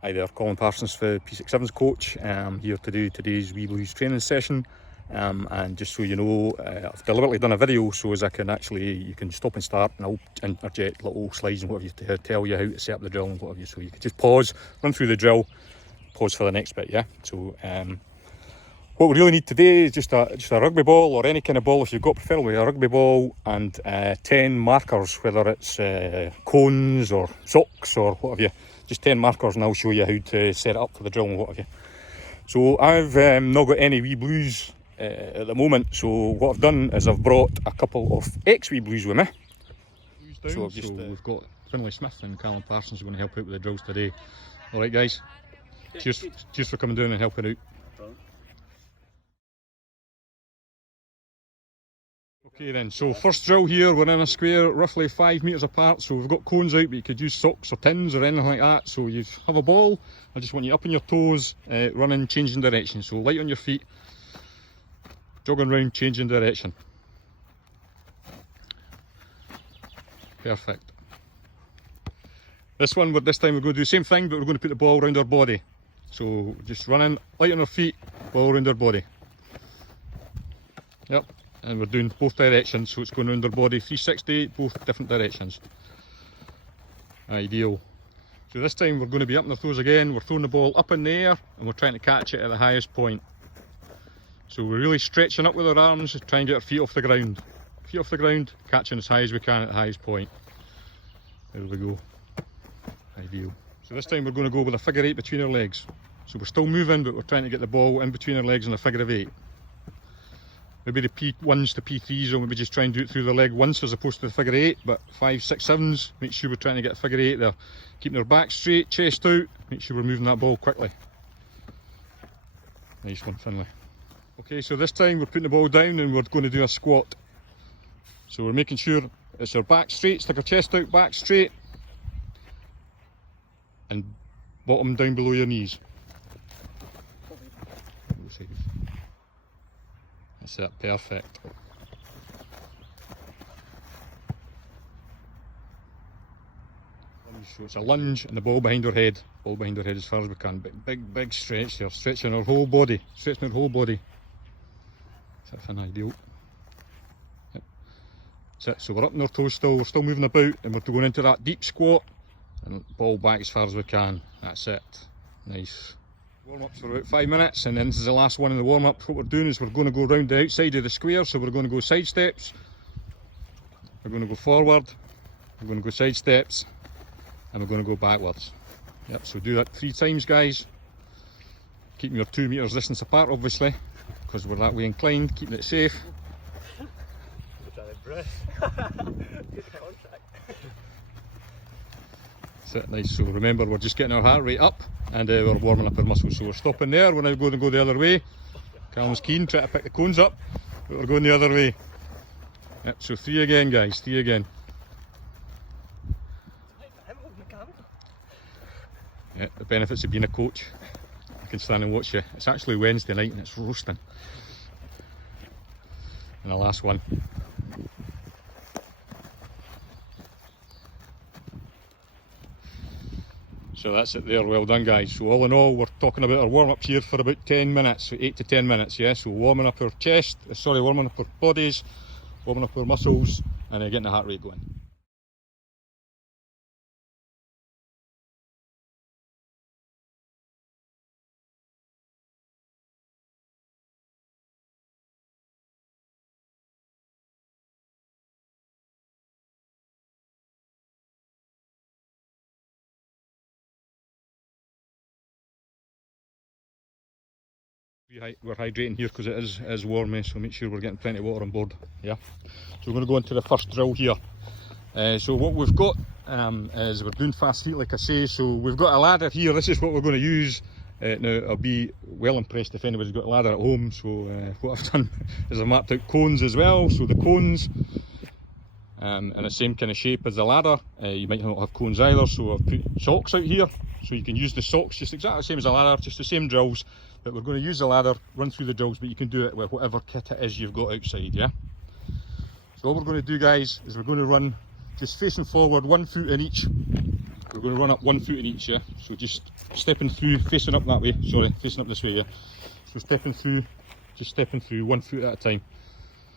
Hi there, Colin Parsons for P67's coach. Here to do today's Wee Blues training session. And just so you know, I've deliberately done a video so as you can stop and start, and I'll interject little slides and whatever to tell you how to set up the drill and whatever. So you can just pause, run through the drill, pause for the next bit, yeah? So what we really need today is just a rugby ball, or any kind of ball if you've got, preferably a rugby ball, and 10 markers, whether it's cones or socks or what have you. Just 10 markers, and I'll show you how to set it up for the drill and what have you. So I've not got any Wee Blues at the moment, so what I've done is I've brought a couple of ex-Wee Blues with me. So we've got Finlay Smith and Colin Parsons who are going to help out with the drills today. Alright guys, cheers for coming down and helping out. Okay then, so first drill here, we're in a square roughly 5 metres apart, so we've got cones out, but you could use socks or tins or anything like that. So you have a ball, I just want you up on your toes, running, changing direction. So light on your feet, jogging round, changing direction. Perfect. This time we're going to do the same thing, but we're going to put the ball around our body. So just running, light on our feet, ball around our body. Yep. And we're doing both directions, so it's going around our body 360, both different directions. Ideal. So this time we're going to be up on our toes again, we're throwing the ball up in the air and we're trying to catch it at the highest point. So we're really stretching up with our arms to try and get our feet off the ground. Feet off the ground, catching as high as we can at the highest point. There we go. Ideal. So this time we're going to go with a figure 8 between our legs. So we're still moving, but we're trying to get the ball in between our legs in a figure of 8. Maybe the P1s to P3s, or maybe just try and do it through the leg once as opposed to the figure 8, but 5, 6, 7s, make sure we're trying to get a figure 8 there. Keeping our back straight, chest out, make sure we're moving that ball quickly. Nice one, Finlay. Okay, so this time we're putting the ball down and we're going to do a squat. So we're making sure it's our back straight, stick our chest out, back straight, and bottom down below your knees. That's it, perfect. So it's a lunge and the ball behind our head. Ball behind our head as far as we can. Big stretch there, stretching our whole body. Stretching our whole body. That's an ideal. Yep. That's it, so we're up on our toes still, we're still moving about, and we're going into that deep squat and ball back as far as we can. That's it. Nice. Warm-ups for about 5 minutes, and then this is the last one in the warm-up. What we're doing is we're going to go round the outside of the square, so we're going to go side steps, we're going to go forward, we're going to go side steps, and we're going to go backwards. Yep, so do that 3 times guys, keeping your 2 metres distance apart obviously, because we're that way inclined, keeping it safe. That's it, nice. So remember, we're just getting our heart rate up, and we're warming up our muscles. So we're stopping there, we're now going to go the other way. Callum's keen, try to pick the cones up, but we're going the other way. Yep, so 3 again guys, 3 again. Yeah, the benefits of being a coach. I can stand and watch you. It's actually Wednesday night and it's roasting. And the last one. So that's it there, well done guys. So all in all, we're talking about our warm-up here for about 10 minutes, so 8 to 10 minutes, yeah? So warming up our chest, warming up our bodies, warming up our muscles, and getting the heart rate going. We're hydrating here because it is warm, so make sure we're getting plenty of water on board. Yeah. So we're going to go into the first drill here. So what we've got is we're doing fast feet, like I say. So we've got a ladder here. This is what we're going to use. Now I'll be well impressed if anybody's got a ladder at home. So what I've done is I've mapped out cones as well. So the cones in the same kind of shape as the ladder. You might not have cones either, so I've put socks out here. So you can use the socks just exactly the same as a ladder, just the same drills. But we're going to use the ladder, run through the drills, but you can do it with whatever kit it is you've got outside, yeah? So all we're going to do guys is we're going to run just facing forward, 1 foot in each We're going to run up 1 foot in each, yeah? So just stepping through, facing up that way, sorry, facing up this way, yeah? So stepping through, just stepping through 1 foot at a time.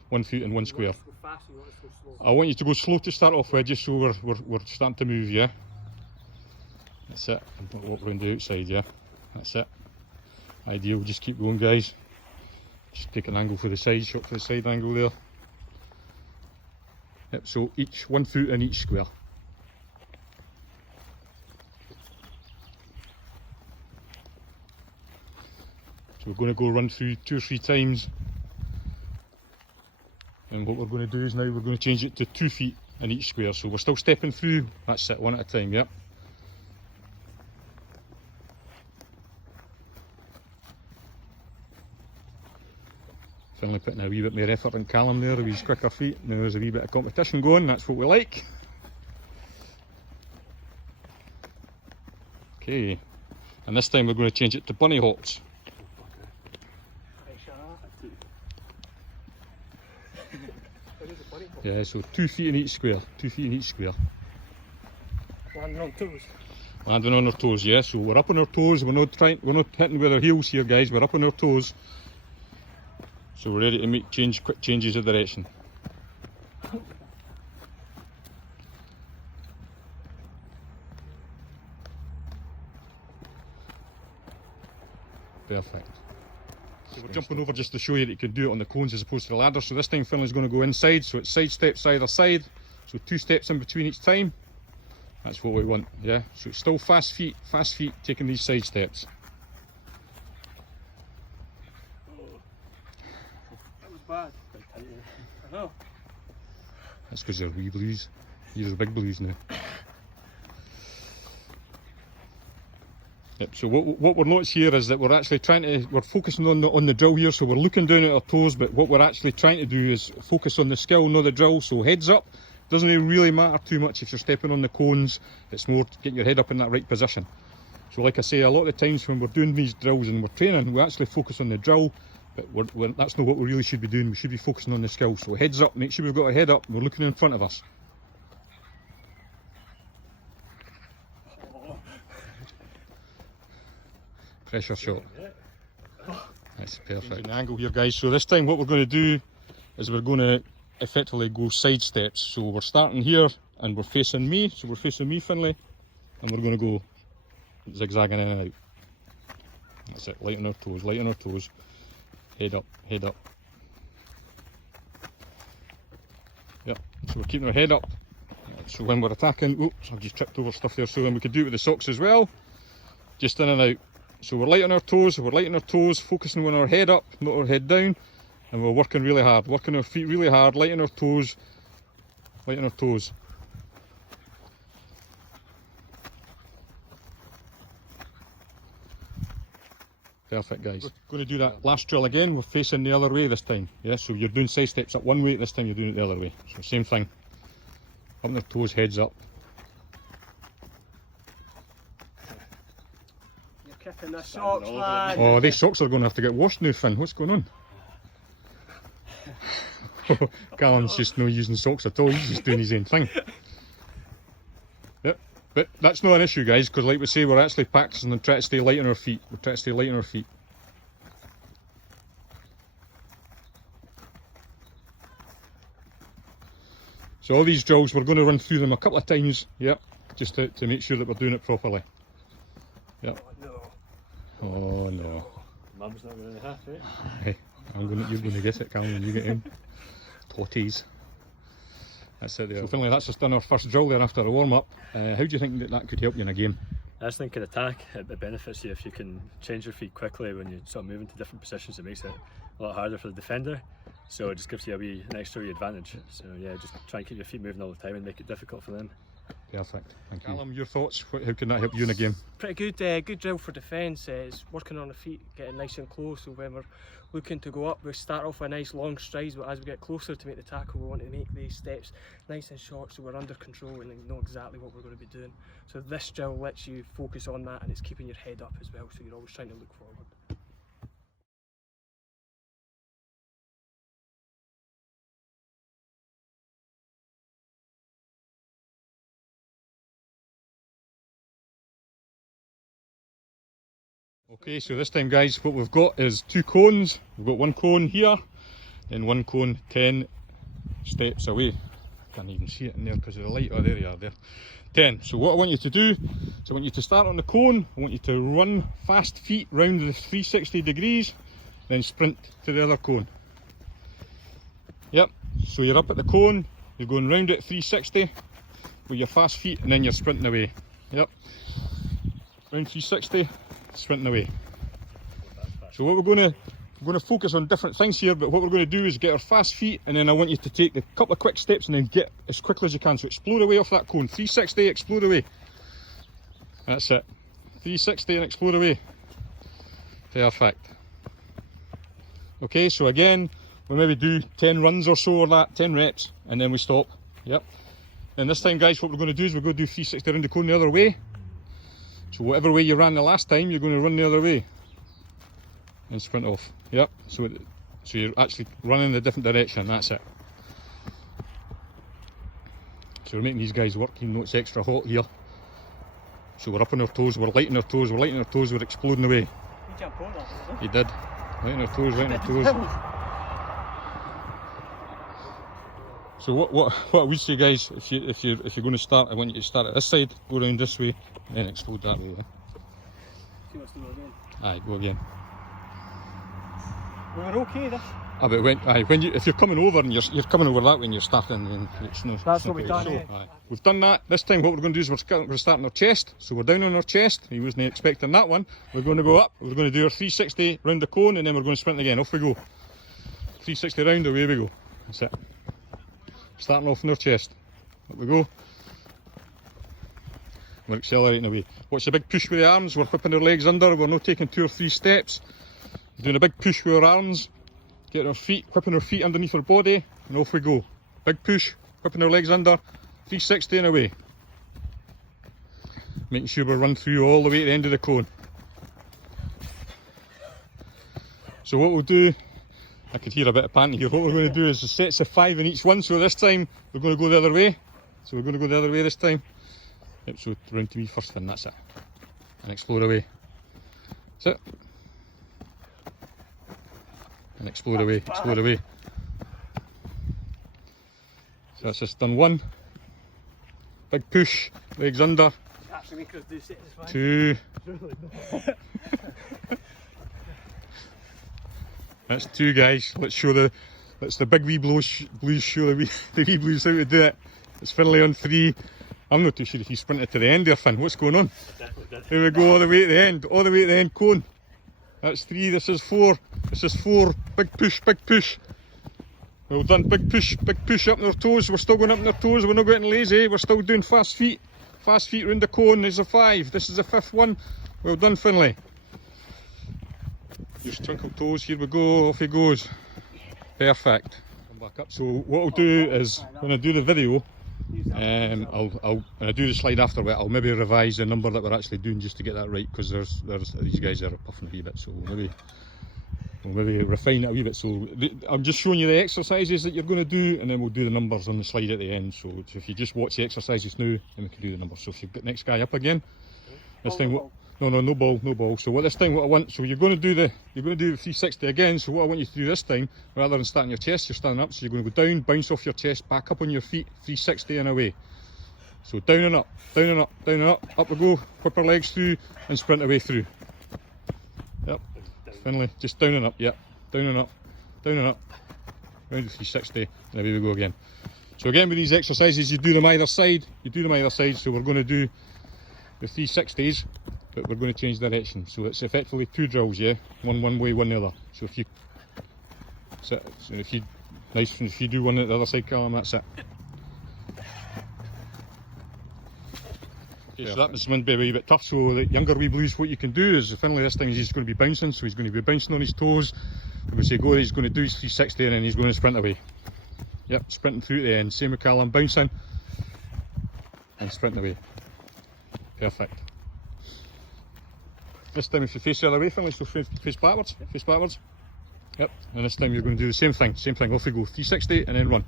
1 foot in one square. You want to go fast, you want to go slow? I want you to go slow to start off with, just so we're starting to move, yeah? That's it. Walk around the outside, yeah? That's it. Ideal, just keep going, guys. Just take an angle for the side, shot for the side angle there. Yep, so each 1 foot in each square. So we're going to go run through 2 or 3 times. And what we're going to do is now we're going to change it to 2 feet in each square. So we're still stepping through. That's it, one at a time, yep. Finally putting a wee bit more effort in Callum there with his quicker feet. Now there's a wee bit of competition going, that's what we like. Okay, and this time we're going to change it to bunny hops. Yeah, so 2 feet in each square, 2 feet in each square. Landing on toes. Landing on our toes, yeah, so we're up on our toes, we're not hitting with our heels here, guys, we're up on our toes. So we're ready to make quick changes of direction. Perfect. So we're jumping over just to show you that you can do it on the cones as opposed to the ladder. So this time Finley's going to go inside, so it's side steps either side. So 2 steps in between each time. That's what we want, yeah. So it's still fast feet taking these side steps. That was bad. I know. That's because they're wee blues. These are big blues now. Yep, so what we're noticing here is that we're actually we're focusing on the drill here, so we're looking down at our toes, but what we're actually trying to do is focus on the skill, not the drill. So heads up, doesn't really matter too much if you're stepping on the cones, it's more getting your head up in that right position. So like I say, a lot of the times when we're doing these drills and we're training, we actually focus on the drill, but that's not what we really should be doing. We should be focusing on the skill. So heads up, make sure we've got our head up, and we're looking in front of us. Pressure shot. That's perfect. Changing the angle here, guys. So this time what we're going to do is we're going to effectively go side steps. So we're starting here and we're facing me. So we're facing me, Finley, and we're going to go zigzagging in and out. That's it. Light on our toes. Light on our toes. Head up. Head up. Yep. So we're keeping our head up. So when we're attacking, oops, I've just tripped over stuff there. So then we could do it with the socks as well. Just in and out. So we're light on our toes, focusing on our head up, not our head down, and we're working really hard, working our feet really hard, light on our toes, light on our toes. Perfect, guys. We're going to do that last drill again, we're facing the other way this time. Yeah, so you're doing side steps up one way, this time you're doing it the other way. So same thing, up on their toes, heads up. Kicking the socks, man. Oh, these socks are going to have to get washed now, Finn. What's going on? Callum's just not using socks at all. He's just doing his own thing. Yep, but that's not an issue, guys, because like we say, we're actually practicing and trying to stay light on our feet. We're trying to stay light on our feet. So all these drills, we're going to run through them a couple of times, yep, just to make sure that we're doing it properly. Yep. Oh no. Mum's not going to have it. Hey, you're going to get it, Calvin, when you get in. Totties. That's it there. So finally, that's just done our first drill there after a warm-up. How do you think that could help you in a game? I just think in attack, it benefits you if you can change your feet quickly when you sort of move into different positions. It makes it a lot harder for the defender. So it just gives you an extra advantage. So yeah, just try and keep your feet moving all the time and make it difficult for them. Perfect, thank you. Callum, your thoughts? How can that help you in a game? Pretty good, good drill for defence. It's working on the feet, getting nice and close. So when we're looking to go up, we start off with nice long strides, but as we get closer to make the tackle, we want to make these steps nice and short so we're under control and know exactly what we're going to be doing. So this drill lets you focus on that, and it's keeping your head up as well, so you're always trying to look forward. Okay, so this time guys, what we've got is 2 cones. We've got 1 cone here, and 1 cone 10 steps away. Can't even see it in there because of the light. Oh, there you are there. 10. So what I want you to do is I want you to start on the cone. I want you to run fast feet round the 360 degrees, then sprint to the other cone. Yep, so you're up at the cone, you're going round it 360 with your fast feet, and then you're sprinting away. Yep, round 360, sprinting away. So what we're going to focus on different things here, but what we're going to do is get our fast feet, and then I want you to take a couple of quick steps and then get as quickly as you can. So explode away off that cone, 360, explode away. That's it, 360 and explode away. Perfect. Okay, so again, we maybe do 10 runs or so, or that, 10 reps, and then we stop. Yep. And this time guys, what we're going to do is we're going to do 360 around the cone the other way. So whatever way you ran the last time, you're going to run the other way and sprint off. Yep, so you're actually running the different direction, that's it. So we're making these guys work, even though it's extra hot here. So we're up on our toes, we're lighting our toes, we're exploding away. You jumped on that, He did. Lighting our toes, lighting our toes. So what I would say guys, if you're going to start, I want you to start at this side, go around this way, and then explode that way. See what's going on. Aye, go again. We were okay this. But if you're coming over and you're coming over that when you're starting, then it's no. That's what we've done. So, we've done that. This time, what we're going to do is we're starting our chest. So we're down on our chest. He wasn't expecting that one. We're going to go up. We're going to do our 360 round the cone, and then we're going to sprint again. Off we go. 360 round, away we go. That's it. Starting off in our chest. Up we go. We're accelerating away. Watch the big push with the arms. We're whipping our legs under. We're not taking 2 or 3 steps. We're doing a big push with our arms. Getting our feet, whipping our feet underneath our body, and off we go. Big push, whipping our legs under, 360 and away. Making sure we run through all the way to the end of the cone. So what we'll do, I could hear a bit of panting here, what we're going to do is sets of 5 in each one, so this time we're going to go the other way. So we're going to go the other way this time. Yep, so round to me first, and that's it. And explode away. That's it. And explode away, explode away. So that's just done 1. Big push, legs under. 2. That's 2 guys. Let's the big wee blues show the wee blues how to do it. It's Finlay on 3. I'm not too sure if he sprinted to the end there, Finn. What's going on? Here we go, all the way to the end, all the way to the end cone. That's 3, this is 4, this is 4, big push, big push. Well done, big push up on our toes, we're still going up on our toes, we're not getting lazy, we're still doing fast feet round the cone. There's a 5, this is the 5th one. Well done Finlay. Just twinkle toes, here we go, off he goes. Perfect. Come back up. So what I'll do is, when I do the video, when I do the slide after it, I'll maybe revise the number that we're actually doing just to get that right, because there's these guys are puffing a wee bit, so we'll maybe refine it a wee bit. So I'm just showing you the exercises that you're going to do, and then we'll do the numbers on the slide at the end. So if you just watch the exercises now, then we can do the numbers. So if you've got next guy up again, this thing. No ball. So what I want, so you're going to do the 360 again. So what I want you to do this time, rather than starting your chest, you're standing up. So you're going to go down, bounce off your chest, back up on your feet, 360 and away. So down and up, down and up, down and up. Up we go. Whip our legs through and sprint away through. Yep. Finally, just down and up. Yep. Down and up, down and up. Round to 360, and away we go again. So again with these exercises, you do them either side. So we're going to do the 360s. But we're going to change direction, so it's effectively 2 drills, yeah, one way, one the other. So if you do one at the other side, Callum, that's it. Okay, so that was going to be a wee bit tough. So the younger wee blues, what you can do is Finlay this time he's going to be bouncing, so he's going to be bouncing on his toes. We're going to say go, he's going to do his 360 and then he's going to sprint away. Yep, sprinting through to the end. Same with Callum, bouncing and sprinting away. Perfect. This time if you face the other way, Finlay, so face backwards, face backwards. Yep, and this time you're going to do the same thing, off we go, 360 and then run.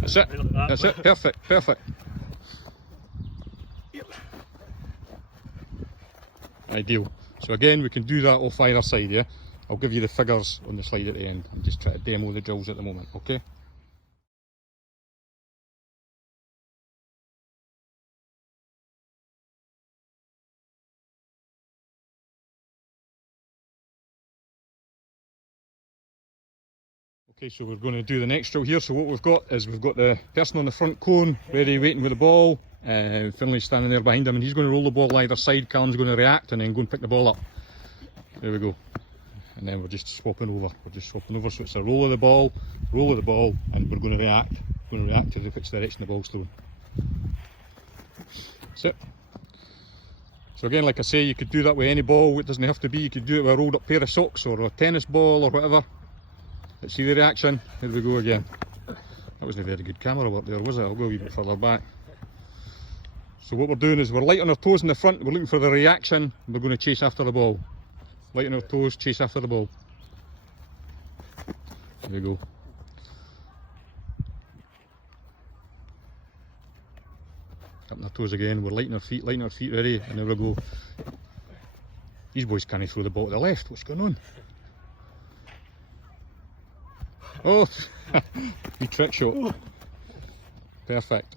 That's it, that's it, perfect. Yep. Ideal. So again, we can do that off either side, yeah? I'll give you the figures on the slide at the end. I'm just trying to demo the drills at the moment, okay? Okay, so we're going to do the next drill here. So what we've got is we've got the person on the front cone ready waiting with the ball. Finley's standing there behind him and he's going to roll the ball either side. Callum's going to react and then go and pick the ball up. There we go. And then we're just swapping over. We're just swapping over. So it's a roll of the ball, and we're going to react. We're going to react to which direction the ball's thrown. That's it. So again, like I say, you could do that with any ball. It doesn't have to be. You could do it with a rolled up pair of socks or a tennis ball or whatever. Let's see the reaction. Here we go again. That wasn't a very good camera work there, was it? I'll go a wee bit further back. So what we're doing is we're light on our toes in the front, we're looking for the reaction, and we're going to chase after the ball. Light on our toes, chase after the ball. There we go. Up on our toes again, we're lighting our feet ready, and there we go. These boys can't throw the ball to the left, what's going on? Oh, wee trick shot. Perfect.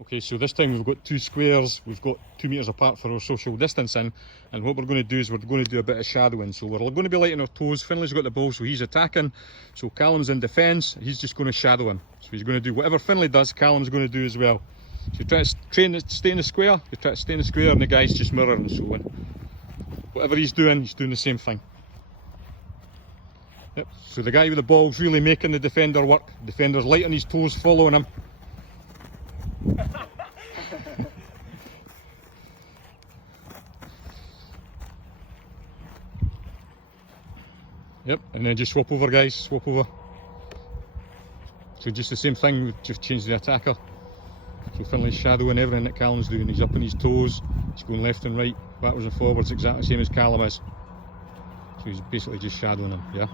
Okay, so this time we've got two squares, we've got 2 metres apart for our social distancing, and what we're going to do is we're going to do a bit of shadowing. So we're going to be light on our toes. Finley's got the ball, so he's attacking. So Callum's in defence, he's just going to shadow him. So he's going to do whatever Finley does, Callum's going to do as well. So you try to stay in the square, and the guy's just mirroring. So whatever he's doing the same thing. Yep. So the guy with the ball's really making the defender work. The defender's light on his toes, following him. Yep, and then just swap over, guys, swap over. So just the same thing, we've just changed the attacker. So Finley's shadowing everything that Callum's doing. He's up on his toes, he's going left and right, backwards and forwards, exactly the same as Callum is. So he's basically just shadowing him, yeah.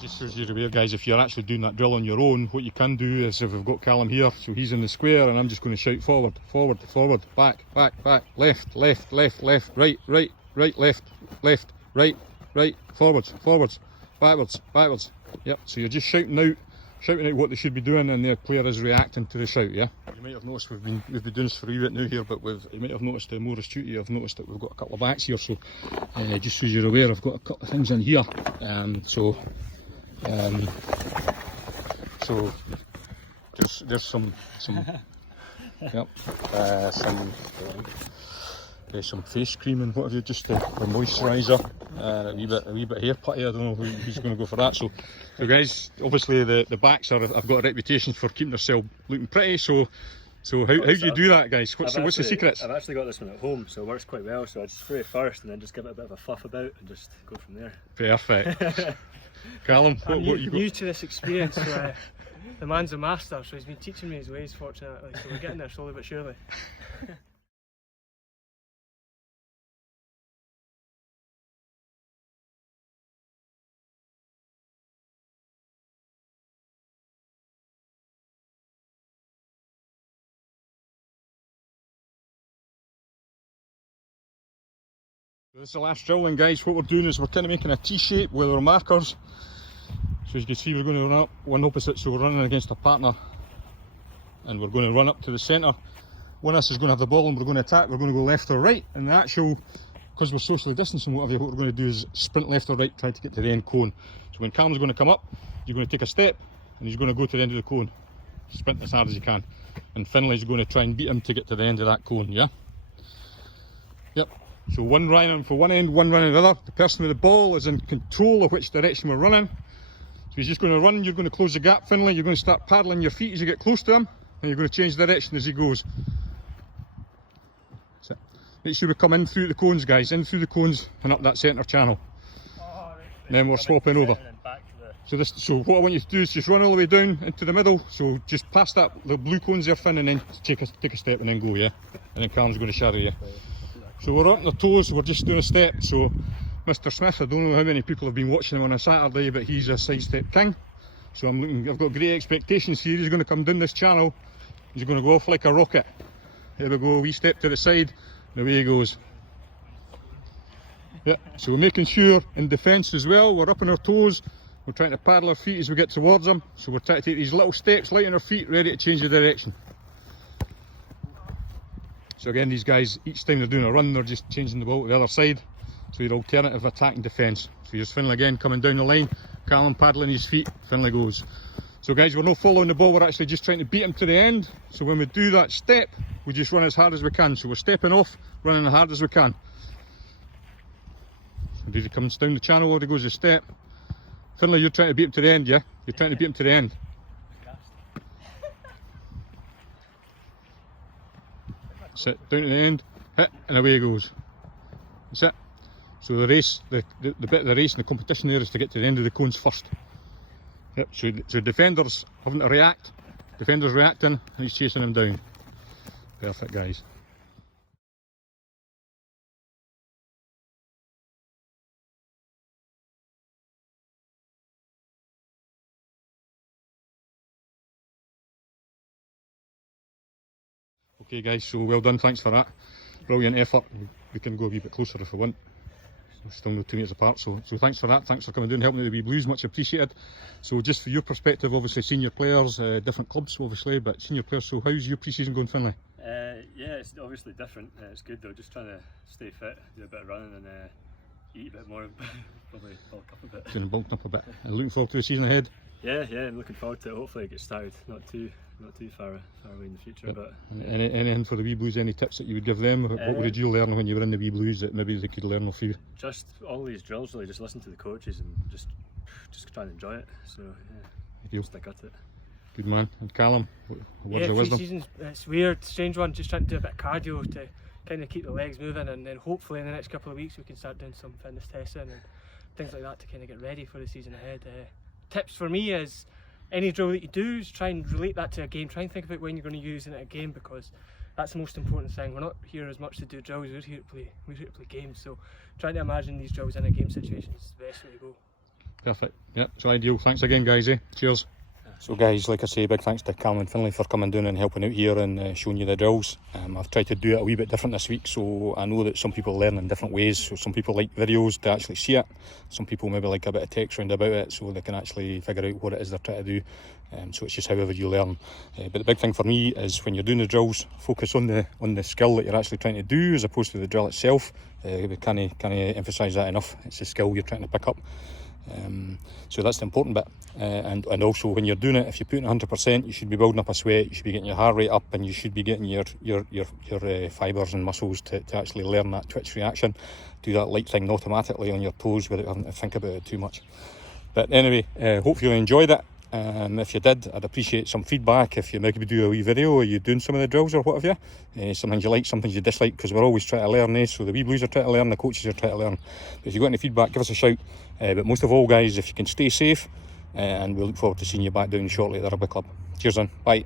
Just as you're aware, guys, if you're actually doing that drill on your own, what you can do is, if we've got Callum here, so he's in the square, and I'm just going to shout forward, forward, forward, back, back, back, left, left, left, left, right, right, right, left, left, right, right, forwards, forwards, backwards, backwards. Yep, so you're just shouting out what they should be doing, and the player is reacting to the shout, yeah? You might have noticed we've been doing this for a wee bit now here, but you might have noticed the more astute you have noticed that we've got a couple of backs here, so just so you're aware, I've got a couple of things in here, so there's some yep, some face cream and what have you, just the moisturiser, a wee bit of hair putty. I don't know who's going to go for that. So guys, obviously the backs I've got a reputation for keeping themselves looking pretty. So how do you do that, guys? What's the secrets? I've actually got this one at home, so it works quite well. So I just spray it first, and then just give it a bit of a fluff about, and just go from there. Perfect. Callum, what you got? New to this experience, so, the man's a master, so he's been teaching me his ways, fortunately, so we're getting there slowly but surely. This is the last drill then, guys. What we're doing is we're kind of making a T-shape with our markers. So as you can see, we're going to run up one opposite, so we're running against a partner. And we're going to run up to the centre. One of us is going to have the ball and we're going to attack. We're going to go left or right. And the actual, because we're socially distancing, what we're going to do is sprint left or right, try to get to the end cone. So when Callum's going to come up, you're going to take a step and he's going to go to the end of the cone. Sprint as hard as you can. And Finley's going to try and beat him to get to the end of that cone, yeah? Yep. So one running for one end, one running the other. The person with the ball is in control of which direction we're running. So he's just going to run, you're going to close the gap, Finley. You're going to start paddling your feet as you get close to him, and you're going to change direction as he goes. That's it. Make sure we come in through the cones, guys, in through the cones and up that centre channel. Oh, right. Then we're swapping over. And then back to the So what I want you to do is just run all the way down into the middle. So just past that the blue cones there, Finn, and then take a step and then go, yeah. And then Callum's going to shadow you. So we're up on our toes. We're just doing a step. So Mr. Smith, I don't know how many people have been watching him on a Saturday, but he's a side step king. So I've got great expectations here. He's going to come down this channel. He's going to go off like a rocket. Here we go. We step to the side. And away he goes. Yeah. So we're making sure in defence as well. We're up on our toes. We're trying to paddle our feet as we get towards them. So we're trying to take these little steps, light on our feet, ready to change the direction. So again, these guys, each time they're doing a run, they're just changing the ball to the other side. So your alternative attack and defence. So here's Finlay again coming down the line. Callum paddling his feet. Finlay goes. So guys, we're not following the ball. We're actually just trying to beat him to the end. So when we do that step, we just run as hard as we can. So we're stepping off, running as hard as we can. So he comes down the channel, or he goes a step. Finlay, you're trying to beat him to the end, yeah? You're trying to beat him to the end. Sit down to the end, hit, and away he goes. That's it. So the race, the bit of the race and the competition there is to get to the end of the cones first. Yep. So defenders having to react. Defenders reacting, and he's chasing him down. Perfect, guys. Okay guys, so well done, thanks for that. Brilliant effort. We can go a wee bit closer if we want. We're still no 2 metres apart, so thanks for that. Thanks for coming down and helping with the wee blues, much appreciated. So just for your perspective, obviously senior players, different clubs obviously, but senior players, so how's your pre-season going, Finlay? Yeah, it's obviously different. It's good though, just trying to stay fit, do a bit of running and eat a bit more, probably bulk up a bit. Getting bulked up a bit. And looking forward to the season ahead? Yeah, I'm looking forward to it. Hopefully it gets started not too far away in the future. Yep. But anything for the wee blues, any tips that you would give them? What did you learn when you were in the wee blues that maybe they could learn off you? Just all these drills, really, just listen to the coaches and just try and enjoy it. So yeah, stick at it. Good man. And Callum, words of wisdom? Pre-season's, it's weird, strange one, just trying to do a bit of cardio to kind of keep the legs moving, and then hopefully in the next couple of weeks we can start doing some fitness testing and things like that to kind of get ready for the season ahead. Tips for me is any drill that you do is try and relate that to a game. Try and think about when you're going to use it in a game, because that's the most important thing. We're not here as much to do drills, we're here to play games. So trying to imagine these drills in a game situation is the best way to go. Perfect. Yep, so ideal. Thanks again, guys. Cheers. So guys, like I say, big thanks to Colin and Finlay for coming down and helping out here and showing you the drills. I've tried to do it a wee bit different this week, so I know that some people learn in different ways. So some people like videos to actually see it. Some people maybe like a bit of text round about it so they can actually figure out what it is they're trying to do. So it's just however you learn. But the big thing for me is when you're doing the drills, focus on the skill that you're actually trying to do as opposed to the drill itself. We can't emphasise that enough. It's the skill you're trying to pick up. So that's the important bit, and also when you're doing it, if you put in 100%, you should be building up a sweat, you should be getting your heart rate up, and you should be getting your fibres and muscles to actually learn that twitch reaction. Do that light thing automatically on your toes without having to think about it too much. But anyway, hope you enjoyed it. If you did, I'd appreciate some feedback. If you maybe do a wee video, are you doing some of the drills or what have you? Some things you like, some things you dislike, because we're always trying to learn. So the wee blues are trying to learn, the coaches are trying to learn. But if you've got any feedback, give us a shout. But most of all, guys, if you can stay safe, and we'll look forward to seeing you back down shortly at the rugby club. Cheers then, bye.